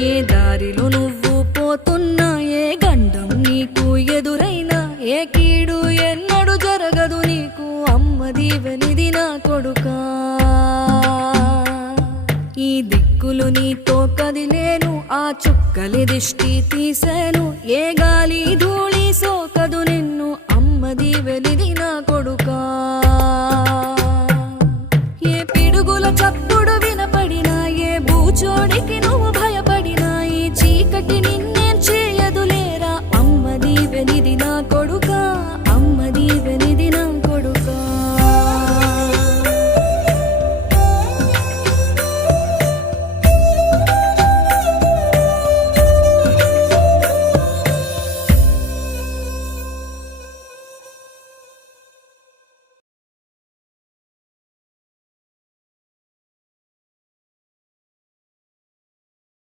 ఏ దారిలో నువ్వు పోతున్నా, ఏ గండం నీకు ఎదురైనా, ఏ కీడు ఎన్నడు జరగదు నీకు, అమ్మ దీవెనిది నా కొడుకా. ఈ దిక్కులు నీతో కదిలేను, ఆ చుక్కలి దిష్టి తీసేను, ఏ గాలి ధూళి సోకదు నిన్ను, అమ్మ దీవెనిది నా కొడుకా.